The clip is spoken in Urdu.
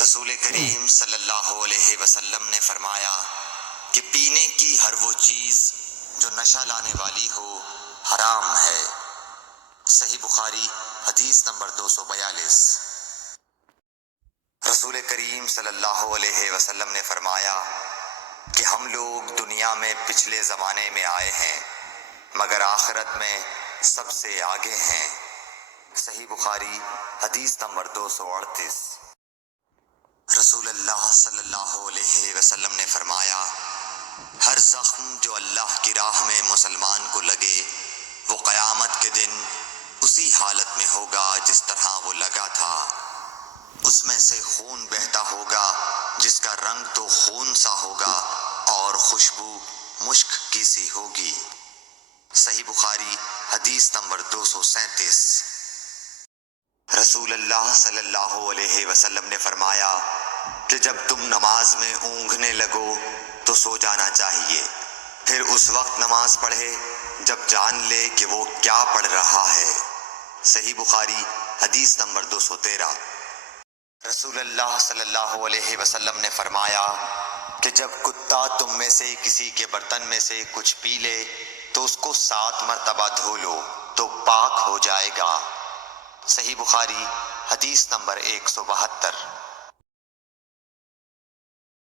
رسول کریم صلی اللہ علیہ وسلم نے فرمایا کہ پینے کی ہر وہ چیز جو نشہ لانے والی ہو حرام ہے۔ صحیح بخاری حدیث نمبر 242۔ رسول کریم صلی اللہ علیہ وسلم نے فرمایا کہ ہم لوگ دنیا میں پچھلے زمانے میں آئے ہیں مگر آخرت میں سب سے آگے ہیں۔ صحیح بخاری حدیث نمبر 238۔ رسول اللہ صلی اللہ علیہ وسلم نے فرمایا ہر زخم جو اللہ کی راہ میں مسلمان کو لگے وہ قیامت کے دن اسی حالت میں ہوگا جس طرح وہ لگا تھا۔ اس میں سے خون بہتا ہوگا جس کا رنگ تو خون سا ہوگا اور خوشبو مشک کی سی ہوگی۔ صحیح بخاری حدیث نمبر 237۔ رسول اللہ صلی اللہ علیہ وسلم نے فرمایا کہ جب تم نماز میں اونگھنے لگو تو سو جانا چاہیے، پھر اس وقت نماز پڑھے جب جان لے کہ وہ کیا پڑھ رہا ہے۔ صحیح بخاری حدیث نمبر 213۔ رسول اللہ صلی اللہ علیہ وسلم نے فرمایا کہ جب کتا تم میں سے کسی کے برتن میں سے کچھ پی لے تو اس کو 7 مرتبہ دھو لو تو پاک ہو جائے گا۔ صحیح بخاری حدیث نمبر 172۔